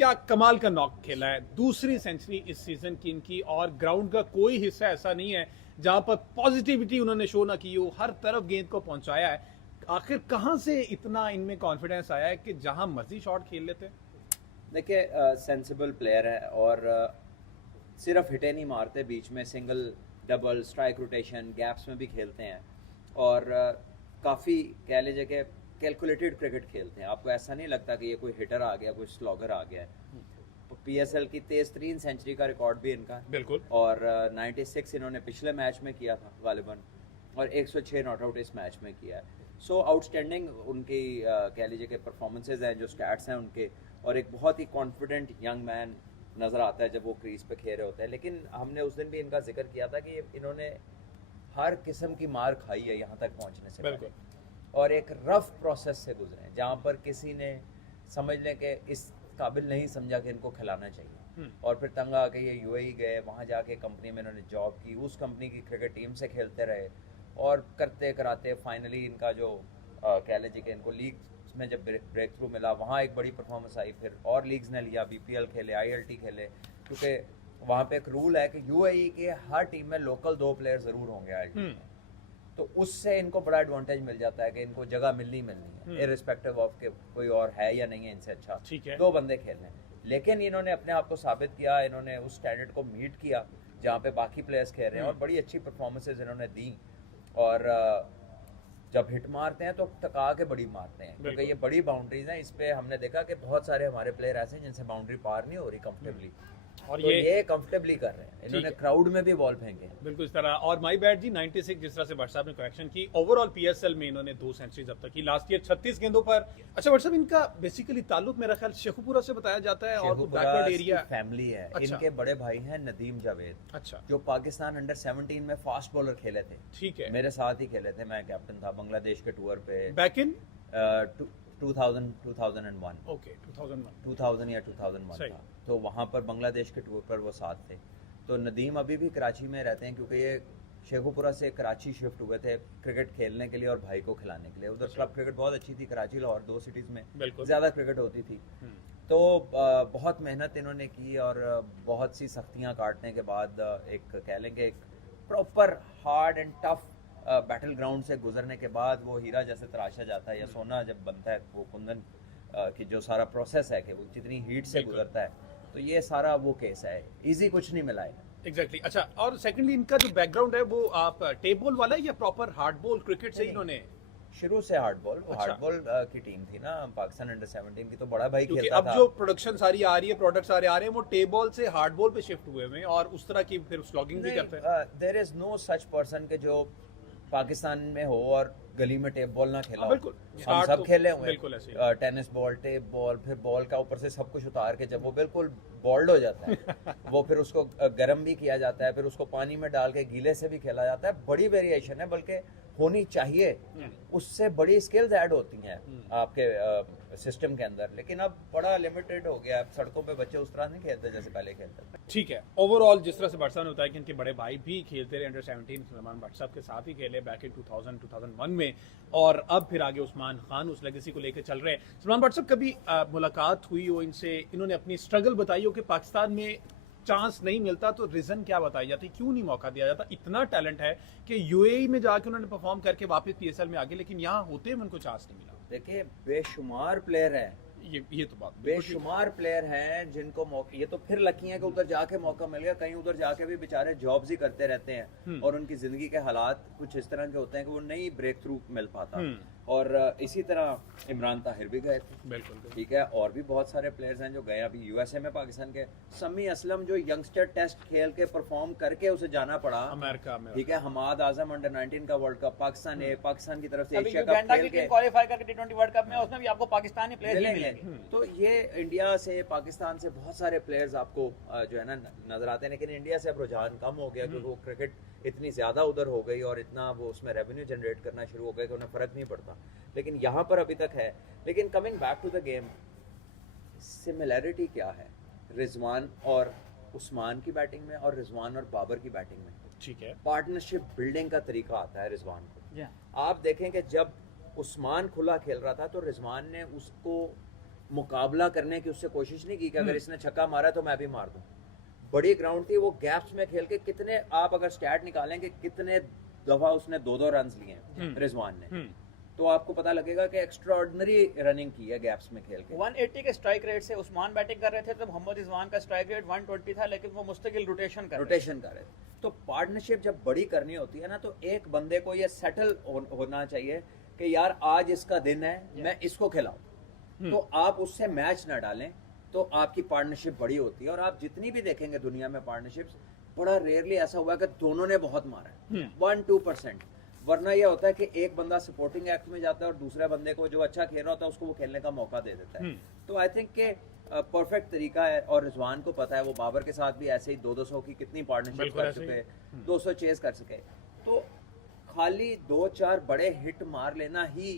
क्या कमाल का नॉक खेला है, दूसरी सेंचुरी इस सीजन की इनकी, और ग्राउंड का कोई हिस्सा ऐसा नहीं है जहां पर पॉजिटिविटी उन्होंने शो ना की हो, हर तरफ गेंद को पहुंचाया है। आखिर कहां से इतना इनमें कॉन्फिडेंस आया है कि जहां मर्जी शॉट खेल लेते हैं? देखिए, सेंसिबल प्लेयर है और सिर्फ हिटे नहीं मारते, बीच में single double strike rotation gaps में भी खेलते हैं और काफ़ी कह लीजिए कि कैलकुलेटेड क्रिकेट खेलते हैं। आपको ऐसा नहीं लगता कि ये कोई हिटर आ गया, कोई स्लॉगर आ गया है। पीएसएल की तेज तरीन सेंचुरी का रिकॉर्ड भी इनका है। बिल्कुल। और 96 इन्होंने पिछले मैच में किया था गालिबन, और 106 नॉट आउट इस मैच में किया है। सो आउटस्टैंडिंग उनकी कह लीजिए कि परफॉर्मेंसेज हैं, जो स्टैट्स हैं उनके, और एक बहुत ही कॉन्फिडेंट यंग मैन नज़र आता है जब वो क्रीज पे खेल रहे होते हैं। लेकिन हमने उस दिन भी इनका जिक्र किया था कि इन्होंने हर किस्म की मार खाई है यहाँ तक पहुँचने से पहले, और एक रफ प्रोसेस से गुजरे हैं जहाँ पर किसी ने समझ लें कि इस काबिल नहीं समझा कि इनको खिलाना चाहिए, और फिर तंग आके ये यूएई गए, वहाँ जाके कंपनी में इन्होंने जॉब की, उस कंपनी की क्रिकेट टीम से खेलते रहे, और करते कराते फाइनली इनका जो कह लीजिए कि इनको लीग में जब ब्रेक थ्रू मिला, वहाँ एक बड़ी परफॉर्मेंस आई, फिर और लीग्स ने लिया, बीपीएल खेले, आईएलटी खेले, क्योंकि वहाँ पे एक रूल है कि यूएई के हर टीम में लोकल 2 प्लेयर ज़रूर होंगे आईएलटी में, तो उससे इनको बड़ा एडवांटेज मिल जाता है कि इनको जगह मिलनी है, इररिस्पेक्टिव ऑफ के कोई और है या नहीं है इनसे अच्छा, ठीक है, 2 बंदे खेलने। लेकिन इन्होंने अपने आप को साबित किया, इन्होंने उस स्टैंडर्ड को मीट किया जहाँ पे बाकी प्लेयर्स खेल रहे हैं, और बड़ी अच्छी परफॉर्मेंसेज इन्होंने दी। और जब हिट मारते हैं तो टका के बड़ी मारते हैं, क्योंकि ये बड़ी बाउंड्रीज हैं। इस पे हमने देखा कि बहुत सारे हमारे प्लेयर ऐसे हैं जिनसे बाउंड्री पार नहीं हो रही कंफर्टेबली, और तो ये कंफर्टेबली कर रहे हैं। इन्होंने क्राउड में भी बॉल फेंके हैं, बिल्कुल इस तरह। और माई बैट जी 96 जिस तरह से भट्ट साहब ने करेक्शन की, ओवरऑल पीएसएल में इन्होंने 2 सेंचुरीज अब तक की, लास्ट ईयर 36 गेंदों पर। अच्छा भट्ट साहब, इनका बेसिकली ताल्लुक मेरा ख्याल शेखुपुरा से बताया जाता है, और बैकवर्ड एरिया फैमिली है। अच्छा। इनके बड़े भाई हैं नदीम जावेद, अच्छा, जो पाकिस्तान अंडर 17 में फास्ट बॉलर खेले थे, ठीक है, मेरे साथ ही खेले थे, मैं कैप्टन था बांग्लादेश के टूर पे बैक इन 2001 ओके 2001 2000 या 2001 सही। था, तो वहाँ पर बांग्लादेश के टूर पर वो साथ थे। तो नदीम अभी भी कराची में रहते हैं, क्योंकि ये शेखुपुरा से कराची शिफ्ट हुए थे क्रिकेट खेलने के लिए और भाई को खिलाने के लिए। उधर क्लब क्रिकेट बहुत अच्छी थी, कराची लाहौर 2 सिटीज़ में ज़्यादा क्रिकेट होती थी। तो बहुत मेहनत इन्होंने की, और बहुत सी सख्तियाँ काटने के बाद एक कह लेंगे एक proper hard and tough battle ground से गुजरने के बाद वो हीरा जैसे तराशा जाता है, या सोना जब बनता है, वो कुंदन की जो सारा प्रोसेस है कि वो जितनी हीट से गुजरता है, तो ये सारा वो केस है। इजी कुछ नहीं मिला है। एग्जैक्टली। अच्छा, और सेकंडली इनका जो बैकग्राउंड है वो आप टेप बॉल वाला है या प्रॉपर हार्ड बॉल क्रिकेट से इन्होंने? शुरू से हार्ड बॉल, अच्छा। हार्ड बॉल की टीम थी ना पाकिस्तान अंडर 17 की, तो बड़ा भाई क्योंकि खेलता अब था। जो प्रोडक्शन सारी आ रही है, प्रोडक्ट सारे आ रहे हैं, वो टेप बॉल से हार्ड बॉल पे शिफ्ट हुए हैं, और उस तरह की फिर स्लॉगिंग भी करते हैं। There is no such person के जो पाकिस्तान में हो और गली में टेप बॉल ना खेला हो। बिल्कुल, हम सब खेले हुए बिल्कुल ऐसे हैं, टेनिस बॉल, टेप बॉल, फिर बॉल का ऊपर से सब कुछ उतार के जब वो बिल्कुल बॉल्ड हो जाता है वो फिर उसको गर्म भी किया जाता है, फिर उसको पानी में डाल के गीले से भी खेला जाता है। बड़ी वेरिएशन है, बल्कि होनी चाहिए, उससे बड़ी स्किल्स ऐड होती हैं आपके सिस्टम के अंदर। लेकिन अब बड़ा लिमिटेड हो गया, अब सड़कों पे बच्चे उस तरह नहीं खेलते जैसे पहले खेलते थे। ठीक है, ओवरऑल जिस तरह से भट्ट साहब ने बताया कि इनके बड़े भाई भी खेलते रहे अंडर 17, सलमान भट्ट साहब के साथ ही खेले बैक इन 2001 में, और अब फिर आगे उस्मान खान उस लेगेसी को लेकर चल रहे हैं। सलमान भट्ट साहब, कभी मुलाकात हुई हो इनसे, इन्होंने अपनी स्ट्रगल बताई हो कि पाकिस्तान में चांस नहीं मिलता तो रीजन क्या बताई जाती, क्यों नहीं मौका दिया जाता? इतना टैलेंट है कि यूएई में जाके उन्होंने परफॉर्म करके वापस पीएसएल में आ गए, लेकिन यहाँ होते हुए उनको चांस नहीं मिला। देखिए, बेशुमार प्लेयर है, ये तो बात बेशुमार प्लेयर हैं जिनको मौके, ये तो फिर लकी हैं कि उधर जाके मौका मिल गया। कहीं उधर जाके भी बेचारे जॉब्स ही करते रहते हैं, और उनकी जिंदगी के हालात कुछ इस तरह के होते हैं कि वो नहीं ब्रेक थ्रू मिल पाता। और इसी तरह इमरान ताहिर भी गए थे, बिल्कुल ठीक है, और भी बहुत सारे प्लेयर्स हैं जो गए अभी यूएसए में पाकिस्तान के। समी असलम जो यंगस्टर टेस्ट खेल के परफॉर्म करके उसे जाना पड़ा अमेरिका में, ठीक है। हमाद आजम अंडर 19 का वर्ल्ड कप, पाकिस्तान की तरफ से एशिया कप खेल के क्वालीफाई करके T20 वर्ल्ड कप में, उसमें भी आपको पाकिस्तानी प्लेयर ही मिलेंगे। तो ये इंडिया से, पाकिस्तान से बहुत सारे प्लेयर्स आपको जो है ना नजर आते हैं, लेकिन इंडिया से अब रुझान कम हो गया, क्योंकि वो क्रिकेट इतनी ज्यादा उधर हो गई और इतना वो उसमें रेवेन्यू जनरेट करना शुरू हो गया कि उन्हें फर्क नहीं पड़ता। लेकिन यहाँ पर अभी तक है। लेकिन coming back to the game, similarity क्या है रिजवान और उस्मान की बैटिंग में और रिजवान और बाबर की बैटिंग में? ठीक है, पार्टनरशिप बिल्डिंग का तरीका आता है रिजवान को। आप देखें कि जब उस्मान खुला खेल रहा था तो रिजवान ने उसको मुकाबला करने की उससे कोशिश नहीं की कि अगर इसने छक्का मारा तो मैं भी मार दूं। बड़ी ग्राउंड थी, वो गैप्स में खेल के कितने, आप अगर स्टैट निकालेंगे कितने दफा उसने 2-2 रन लिए हैं रिजवान ने, तो आपको पता लगेगा कि एक्स्ट्राऑर्डिनरी रनिंग की है गैप्स में खेल के। 180 के स्ट्राइक रेट से उस्मान बैटिंग कर रहे थे तो मोहम्मद रिजवान का स्ट्राइक रेट 120 था, लेकिन वो मुस्तकिल रोटेशन कर रहे थे। तो पार्टनरशिप जब बड़ी करनी होती है ना, तो एक बंदे को ये सेटल होना चाहिए कि यार आज इसका दिन है, मैं इसको खिलाऊं। तो आप उससे मैच ना डालें, तो आपकी पार्टनरशिप बड़ी होती है। और आप जितनी भी देखेंगे दुनिया में पार्टनरशिप्स, बड़ा रेयरली ऐसा हुआ है कि दोनों ने बहुत मारा है, 1-2%। वरना ये होता है कि एक बंदा सपोर्टिंग एक्ट में जाता है और दूसरे बंदे को जो अच्छा खेल रहा होता है उसको वो खेलने का मौका दे देता है। तो आई थिंक के परफेक्ट तरीका है। और रिजवान को पता है, वो बाबर के साथ भी ऐसे ही 200 की कितनी पार्टनरशिप कर चुके, 200 चेस कर सके। तो खाली 2-4 बड़े हिट मार लेना ही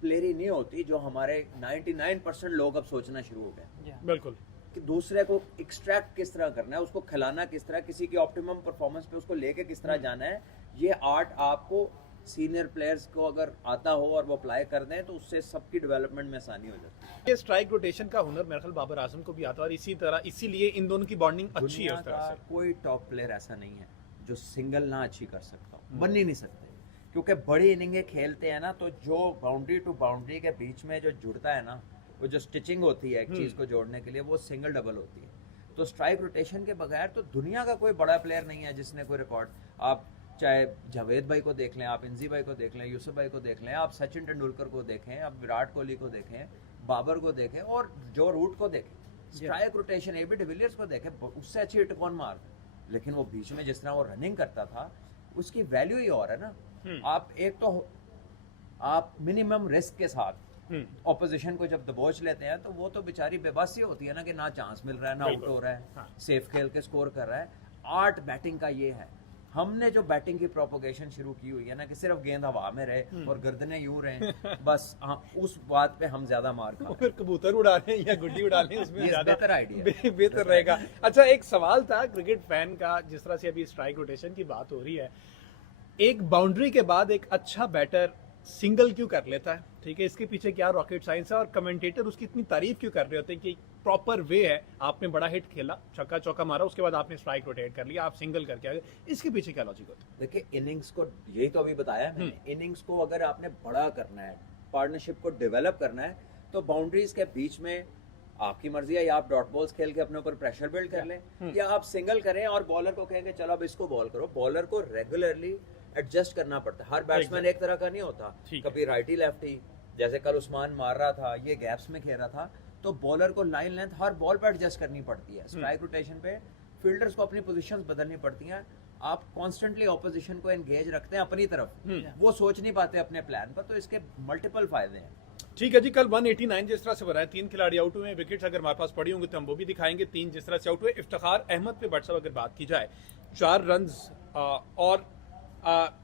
प्लेयरी नहीं होती, जो हमारे 99% लोग अब सोचना शुरू हो गए। बिल्कुल, कि दूसरे को एक्सट्रैक्ट किस तरह करना है, उसको खिलाना किस तरह, किसी की ऑप्टिमम परफॉर्मेंस पे उसको लेके किस तरह जाना है, ये आर्ट आपको सीनियर प्लेयर्स को अगर आता हो और वो अप्लाई कर दें तो उससे सबकी डेवलपमेंट में आसानी हो जाती है। ये स्ट्राइक रोटेशन का हुनर मेरे ख्याल बाबर आजम को भी आता है, और इसी तरह इसीलिए इन दोनों की बॉन्डिंग अच्छी है उस तरह से। कोई टॉप प्लेयर ऐसा नहीं है जो सिंगल ना अच्छी कर सकता हो, बन ही नहीं सकते। क्योंकि बड़ी इनिंगें खेलते हैं ना, तो जो बाउंड्री टू बाउंड्री के बीच में जो जुड़ता है ना, वो जो स्टिचिंग होती है एक चीज को जोड़ने के लिए, वो सिंगल डबल होती है। तो स्ट्राइक रोटेशन के बगैर तो दुनिया का कोई बड़ा प्लेयर नहीं है जिसने कोई रिकॉर्ड, आप चाहे जावेद भाई को देख लें, आप इंजी भाई को देख लें, यूसुफ भाई को देख लें, आप सचिन तेंदुलकर को देखें, आप विराट कोहली को देखें, बाबर को देखें और जो रूट को देखें, स्ट्राइक रोटेशन एबी डिविलियर्स को देखें, उससे अच्छी हिट कौन मार। लेकिन वो बीच में जिस तरह वो रनिंग करता था, उसकी वैल्यू ही और है ना। आप एक तो आप मिनिमम रिस्क के साथ ऑपोजिशन को जब दबोच लेते हैं, तो वो तो बेचारी बेबसी होती है ना कि ना चांस मिल रहा है, ना आउट हो रहा है, सेफ खेल के स्कोर कर रहा है। आर्ट बैटिंग का ये है। हमने जो बैटिंग की प्रोपोगेशन शुरू की हुई है ना, कि सिर्फ गेंद हवा में रहे और गर्दनें यूं रहे, बस उस बात पे हम ज्यादा मार खा रहे हैं। फिर कबूतर उड़ा रहे हैं या गुड्डी उड़ा रहे हैं, उसमें ज्यादा बेहतर आइडिया बेहतर रहेगा। अच्छा, एक सवाल था क्रिकेट फैन का, जिस तरह से अभी स्ट्राइक रोटेशन की बात हो रही है, एक बाउंड्री के बाद एक अच्छा बैटर सिंगल क्यों कर लेता है? ठीक है, इसके पीछे क्या रॉकेट साइंस है, और कमेंटेटर उसकी इतनी तारीफ क्यों कर रहे होते हैं कि प्रॉपर वे है, आपने बड़ा हिट खेला, छक्का चौका मारा, उसके बाद आपने स्ट्राइक रोटेट कर लिया, आप सिंगल करके आ गए, इसके पीछे क्या लॉजिक होता है? देखिए, इनिंग्स को, यही तो अभी बताया मैंने, इनिंग्स को अगर आपने बड़ा करना है, पार्टनरशिप को डेवलप करना है, तो बाउंड्रीज के बीच में आपकी मर्जी है, या आप डॉट बॉल्स खेल के अपने ऊपर प्रेशर बिल्ड कर लें, या आप सिंगल करें और बॉलर को कहेंगे चलो अब इसको बॉल करो। बॉलर को रेगुलरली एडजस्ट करना पड़ता है। हर बैट्समैन एक तरह का नहीं होता, कभी राइटी लेफ्टी, जैसे कल उस्मान मार रहा था, ये गैप्स में खेल रहा था, तो बॉलर को लाइन लेंथ हर बॉल पर एडजस्ट करनी पड़ती है। स्ट्राइक रोटेशन पे फील्डर्स को अपनी पोजीशंस बदलनी पड़ती हैं। आप कॉन्स्टेंटली ऑपोजिशन को एंगेज रखते हैं अपनी तरफ, वो सोच नहीं पाते अपने प्लान पर, तो इसके मल्टीपल फायदे हैं। ठीक है जी, कल 189 जिस तरह से बनाया, 3 खिलाड़ी आउट हुए, विकेट्स अगर हमारे पास पड़ी होंगी तो हम वो भी दिखाएंगे। 3 जिस तरह से आउट हुए, इफ्तिखार अहमद पे व्हाट्सएप अगर बात की जाए, 4 रन्स, और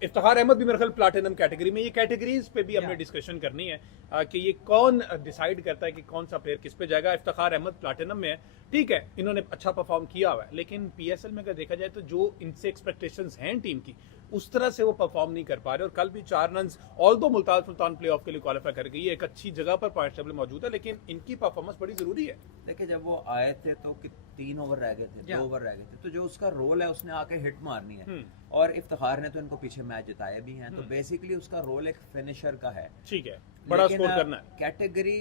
इफ्तिखार अहमद भी मेरे ख्याल प्लैटिनम कैटेगरी में। ये कैटेगरीज पे भी हमने डिस्कशन करनी है कि ये कौन डिसाइड करता है कि कौन सा प्लेयर किस पे जाएगा। इफ्तिखार अहमद प्लैटिनम में है, ठीक है, इन्होंने अच्छा परफॉर्म किया हुआ है, लेकिन पीएसएल में अगर देखा जाए तो जो इनसे एक्सपेक्टेशंस हैं टीम की, उस तरह से वो परफॉर्म नहीं कर पा रहे। और कल भी 4 runs, although Multan Sultan playoff के लिए क्वालिफाई कर गई है, एक अच्छी जगह पर पॉइंट टेबल मौजूद है, लेकिन इनकी परफॉर्मेंस बड़ी जरूरी है। देखिए, जब वो आए थे तो 3 ओवर रह गए थे, 2 ओवर रह गए थे, तो जो उसका रोल है उसने आके हिट मारनी है, और इफ्तिखार ने तो इनको पीछे मैच जिताए भी हैं, तो बेसिकली उसका रोल एक फिनिशर का है। ठीक है, बड़ा स्कोर करना है। कैटेगरी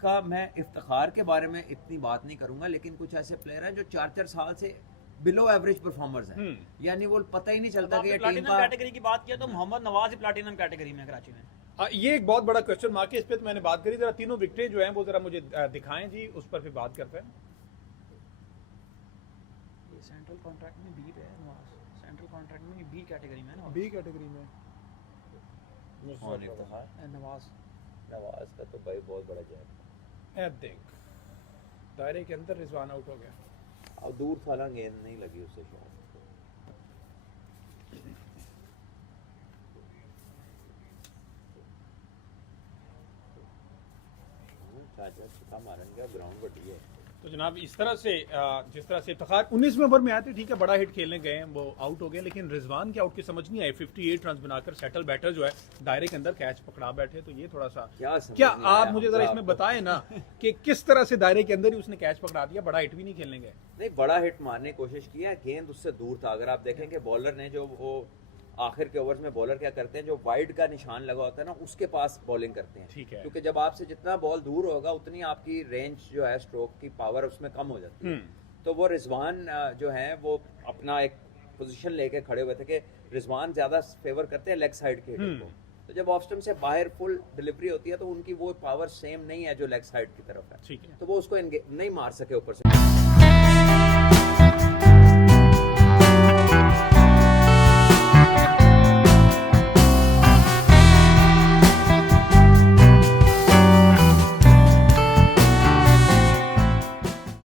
का मैं इफ्तिखार के बारे में इतनी बात नहीं करूंगा, लेकिन कुछ ऐसे प्लेयर हैं जो 4-4 साल से बिलो एवरेज परफॉर्मर्स हैं, यानी वो पता ही नहीं चलता कि ये टीम का। कैटेगरी की बात किया तो मोहम्मद नवाज ही प्लैटिनम कैटेगरी में कराची में। ये एक बहुत बड़ा क्वेश्चन मार्क है, इस पे तो मैंने बात करी। जरा तीनों विकेटें जो हैं वो जरा मुझे दिखाएं जी, उस पर फिर बात करते हैं। ये सेंट्रल कॉन्ट्रैक्ट में बी पे है नवाज, सेंट्रल कॉन्ट्रैक्ट में बी कैटेगरी में है ना, बी कैटेगरी में नवाज। नवाज का तो भाई बहुत बड़ा जैक है। देख, दायरे के अंदर रिजवान आउट हो गया, और दूर साला गेंद नहीं लगी उससे शायद। चाचा छक्का मारन गया, ग्राउंड बटी है। तो जनाब इस तरह से जिस तरह से इफ्तिखार 19वें ओवर में आए थे, ठीक है बड़ा हिट खेलने गए हैं, वो आउट हो गए, लेकिन रिजवान के आउट की समझ नहीं आई। 58 रन बनाकर सेटल बैटर जो है दायरे के अंदर कैच पकड़ा बैठे, तो ये थोड़ा सा क्या समझ नहीं आप आया मुझे जरा हमजा इसमें आपको? बताएं ना कि किस तरह से दायरे के अंदर ही उसने कैच पकड़ा दिया, बड़ा हिट भी नहीं खेलने गए। नहीं, बड़ा हिट मारने की कोशिश किया, गेंद उससे दूर था। अगर आप देखेंगे बॉलर ने जो वो आखिर के ओवर्स में बॉलर क्या करते हैं, जो वाइड का निशान लगा होता है ना, उसके पास बॉलिंग करते हैं। ठीक है। क्योंकि जब आपसे जितना बॉल दूर होगा उतनी आपकी रेंज जो है स्ट्रोक की पावर उसमें कम हो जाती है। तो वो रिजवान जो है वो अपना एक पोजीशन लेके खड़े हुए थे कि रिजवान ज्यादा फेवर करते हैं लेग साइड के हिटर को। तो जब ऑफ स्टंप से बाहर फुल डिलीवरी होती है तो उनकी वो पावर सेम नहीं है जो लेग साइड की तरफ है, ठीक है। तो वो उसको नहीं मार सके ऊपर से।